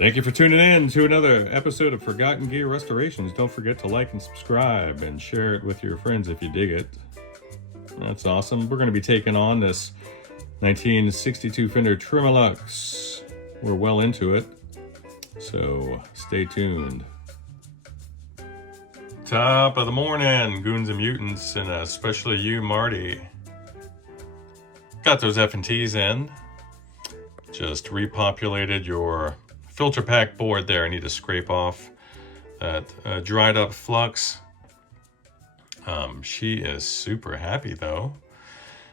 Thank you for tuning in to another episode of Forgotten Gear Restorations. Don't forget to like and subscribe and share it with your friends if you dig it. That's awesome. We're going to be taking on this 1962 Fender Tremolux. We're well into it, so stay tuned. Top of the morning, goons and mutants, and especially you, Marty. Got those F&Ts in. Just repopulated your filter pack board there. I need to scrape off that dried up flux. She is super happy though.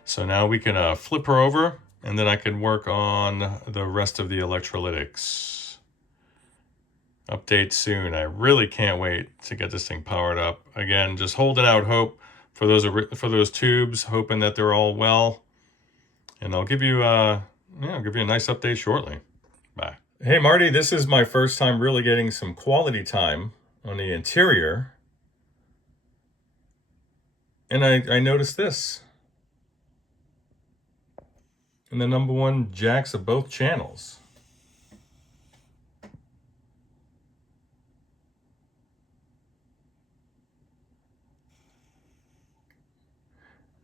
So now we can flip her over, and then I can work on the rest of the electrolytics. Update soon. I really can't wait to get this thing powered up. Again, just holding out hope for those tubes, hoping that they're all well. And I'll give you a nice update shortly. Bye. Hey Marty, this is my first time really getting some quality time on the interior. And I noticed this. And the number one jacks of both channels.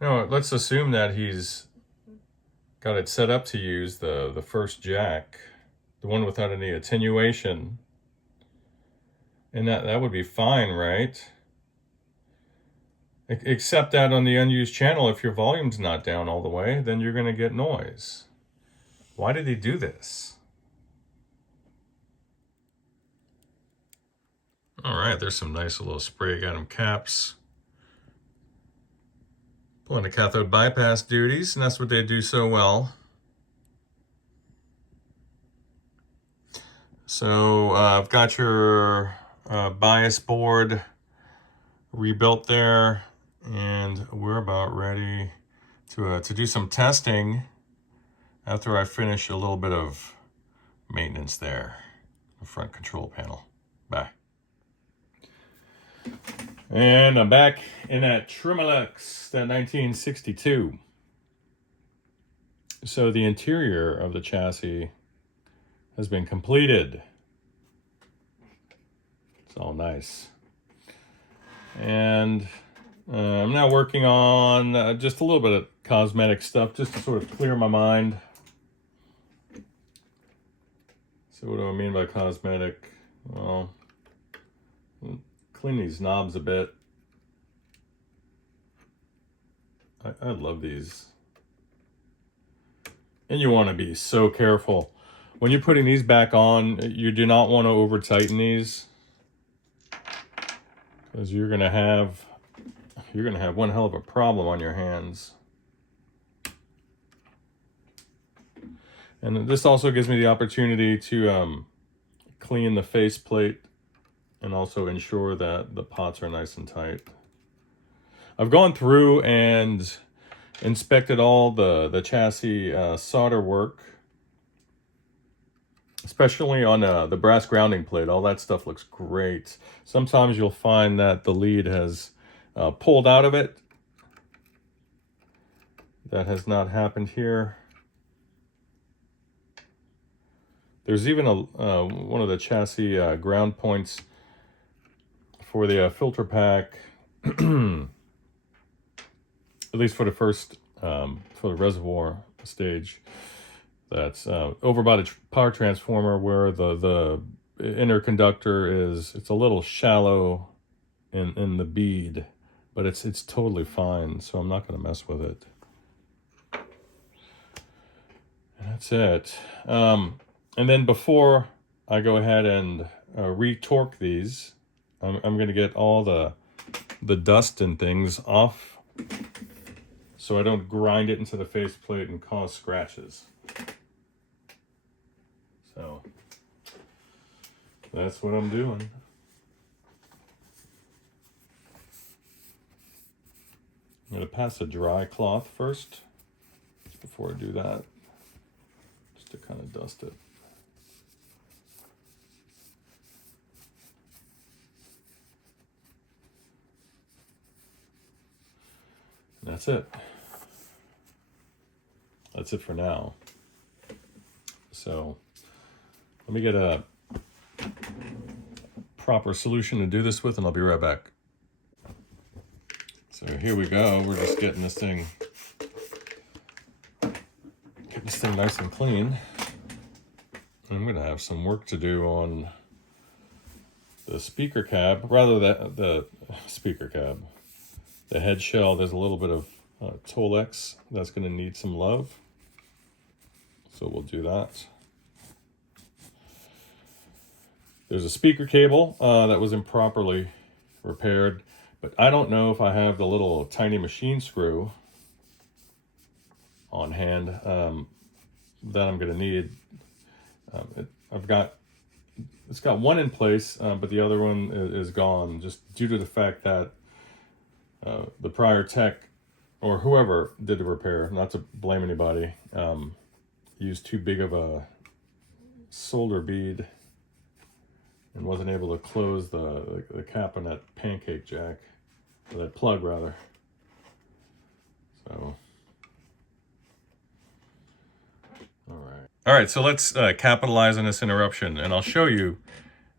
Now, let's assume that he's got it set up to use the first jack, the one without any attenuation. And that would be fine, right? Except that on the unused channel, if your volume's not down all the way, then you're going to get noise. Why did he do this? All right, there's some nice little spray gallium caps. Pulling the cathode bypass duties, and that's what they do so well. So I've got your bias board rebuilt there, and we're about ready to do some testing after I finish a little bit of maintenance there, the front control panel. Bye. And I'm back in that Tremolux, that 1962. So the interior of the chassis has been completed. It's all nice. And I'm now working on just a little bit of cosmetic stuff just to sort of clear my mind. So what do I mean by cosmetic? Well, clean these knobs a bit. I love these. And you want to be so careful. When you're putting these back on, you do not want to over tighten these, because you're gonna have one hell of a problem on your hands. And this also gives me the opportunity to clean the faceplate and also ensure that the pots are nice and tight. I've gone through and inspected all the chassis solder work, especially on the brass grounding plate. All that stuff looks great. Sometimes you'll find that the lead has pulled out of it. That has not happened here. There's even one of the chassis ground points for the filter pack, at least for the first, for the reservoir stage. That's over by the power transformer, where the inner conductor is. It's a little shallow in the bead, but it's totally fine, so I'm not going to mess with it. And that's it. And then before I go ahead and re-torque these, I'm going to get all the dust and things off, so I don't grind it into the faceplate and cause scratches. So that's what I'm doing. I'm going to pass a dry cloth first before I do that, just to kind of dust it. And that's it. That's it for now. So let me get a proper solution to do this with, and I'll be right back. So here we go. We're just getting this thing nice and clean. I'm going to have some work to do on the speaker cab, rather the speaker cab. The head shell, there's a little bit of Tolex that's going to need some love. So we'll do that. There's a speaker cable that was improperly repaired, but I don't know if I have the little tiny machine screw on hand that I'm going to need. It's got one in place, but the other one is gone, just due to the fact that the prior tech, or whoever did the repair, not to blame anybody, used too big of a solder bead and wasn't able to close the cap on that pancake jack, or that plug rather. So, all right, so let's capitalize on this interruption, and I'll show you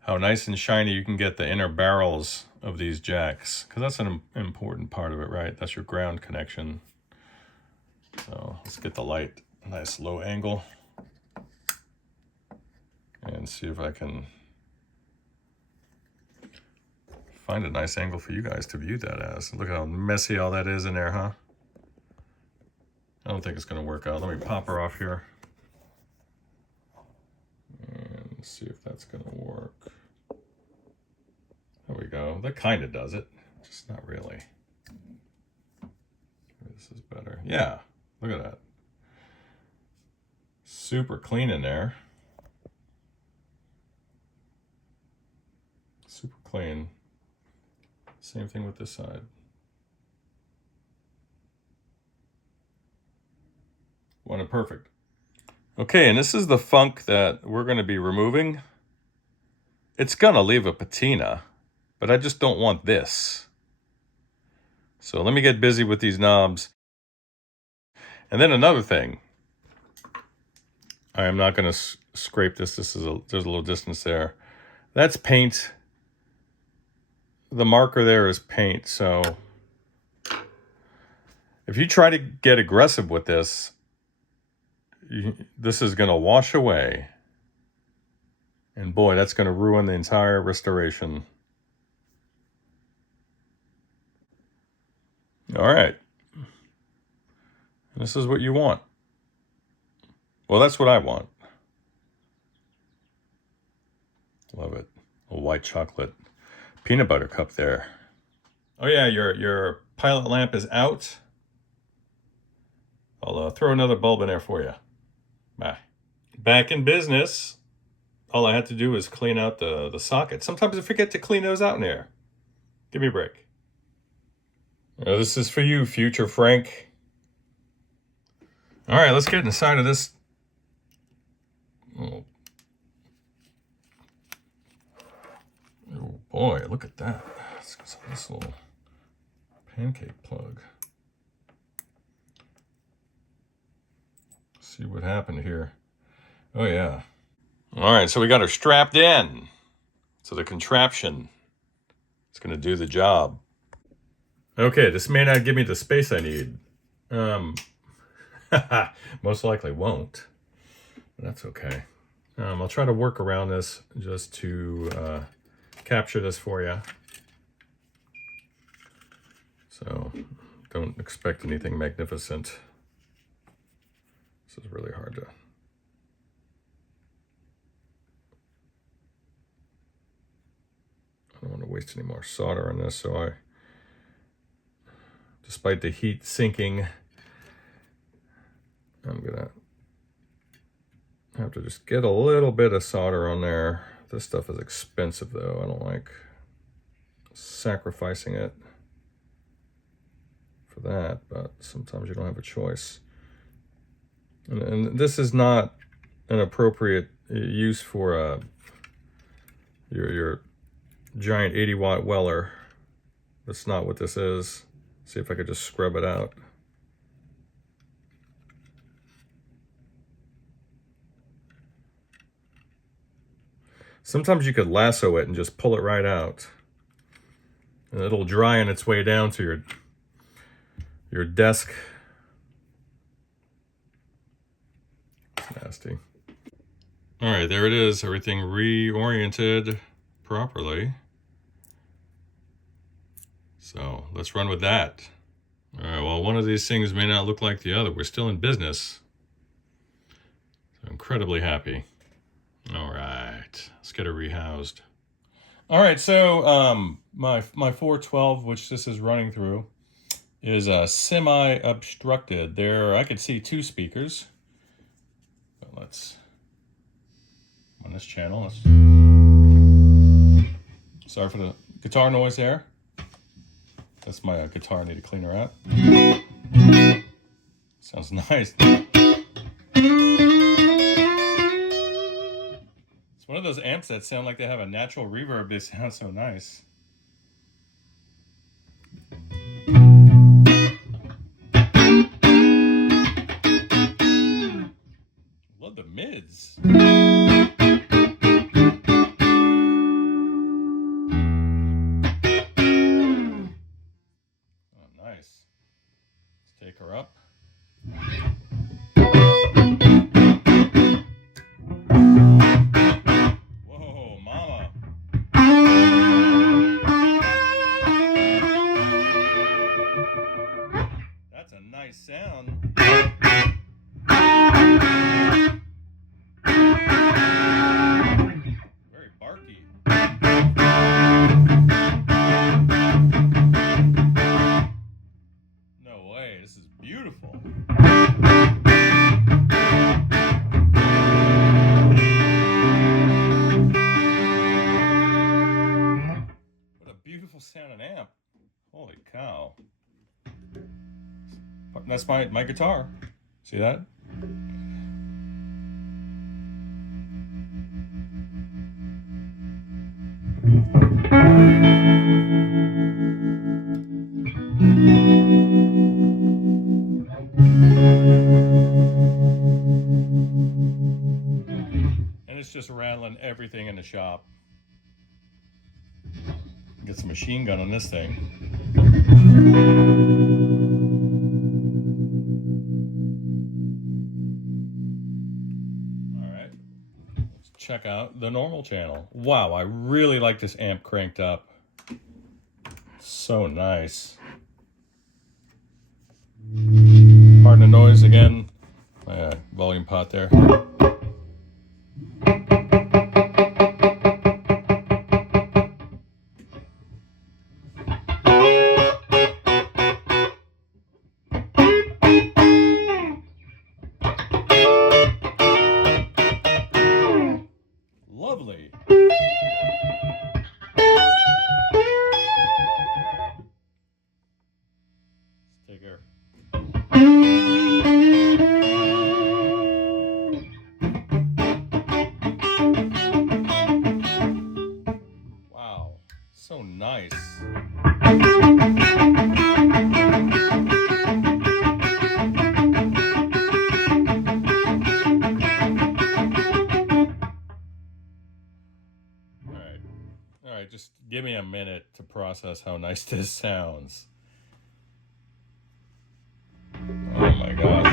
how nice and shiny you can get the inner barrels of these jacks, because that's an important part of it, right? That's your ground connection. So let's get the light nice low angle and see if I can find a nice angle for you guys to view that as. Look how messy all that is in there, huh? I don't think it's going to work out. Let me pop her off here and see if that's going to work. There we go. That kind of does it, just not really. This is better. Yeah, look at that. Super clean in there. Super clean. Same thing with this side. One and perfect. Okay, and this is the funk that we're going to be removing. It's going to leave a patina, but I just don't want this. So let me get busy with these knobs. And then another thing. I am not going to scrape this. There's a little distance there. That's paint. The marker there is paint. So if you try to get aggressive with this, this is going to wash away. And boy, that's going to ruin the entire restoration. All right. This is what you want. Well, that's what I want. Love it. A white chocolate peanut butter cup there. Oh yeah, your pilot lamp is out. I'll throw another bulb in there for you. Bye. Back in business. All I had to do was clean out the socket. Sometimes I forget to clean those out in there. Give me a break. This is for you, future Frank. All right, let's get inside of this. Oh boy, look at that. This little pancake plug. See what happened here. Oh yeah. All right, so we got her strapped in. So the contraption, it's gonna do the job. Okay, this may not give me the space I need. Most likely won't, but that's okay. I'll try to work around this just to capture this for you. So don't expect anything magnificent. This is really hard to... I don't want to waste any more solder on this, so despite the heat sinking, I'm gonna have to just get a little bit of solder on there. This stuff is expensive though. I don't like sacrificing it for that, but sometimes you don't have a choice. And this is not an appropriate use for your giant 80-watt Weller. That's not what this is. See if I could just scrub it out. Sometimes you could lasso it and just pull it right out. And it'll dry on its way down to your desk. Nasty. All right, there it is. Everything reoriented properly. So let's run with that. All right, well, one of these things may not look like the other. We're still in business. So incredibly happy. All right, let's get it rehoused. All right, so my 412, which this is running through, is semi-obstructed. There, I could see 2 speakers. But let's, on this channel, sorry for the guitar noise there. That's my guitar. I need to clean her out. Sounds nice. It's one of those amps that sound like they have a natural reverb. They sound so nice. Love the mids. Oh, nice. Let's take her up. Whoa, mama. That's a nice sound. Very barky. No way, this is beautiful. What a beautiful sounding amp. Holy cow. That's my guitar. See that? And it's just rattling everything in the shop. Get some machine gun on this thing. All right, let's check out the normal channel. Wow, I really like this amp cranked up. So nice. Pardon the noise again. My volume pot there. Lovely. Let's take her. Wow, so nice. All right, just give me a minute to process how nice this sounds. Oh my gosh.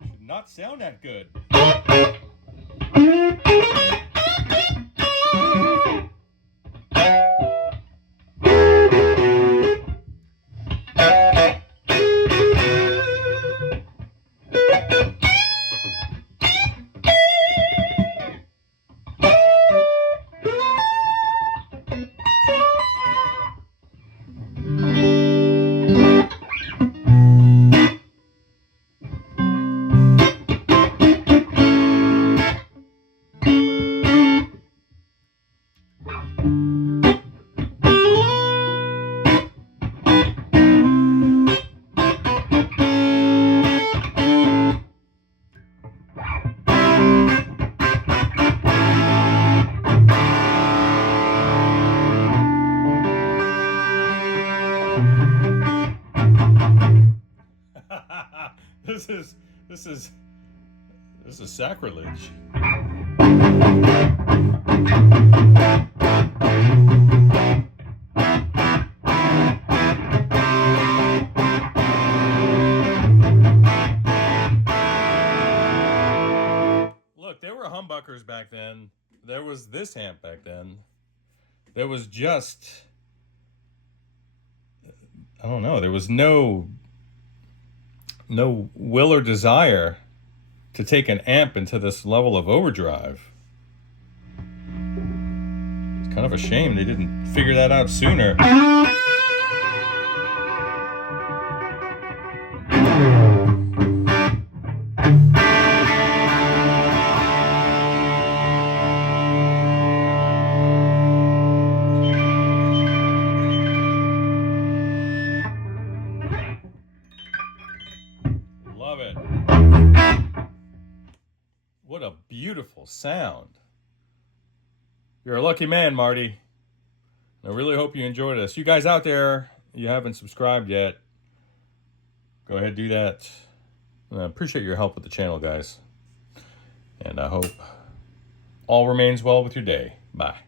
Should not sound that good. This is sacrilege. Look, there were humbuckers back then. There was this amp back then. There was just, I don't know, there was no will or desire to take an amp into this level of overdrive. It's kind of a shame they didn't figure that out sooner. Love it. What a beautiful sound. You're a lucky man, Marty. I really hope you enjoyed this. You guys out there, you haven't subscribed yet, go ahead and do that. I appreciate your help with the channel, guys. And I hope all remains well with your day. Bye.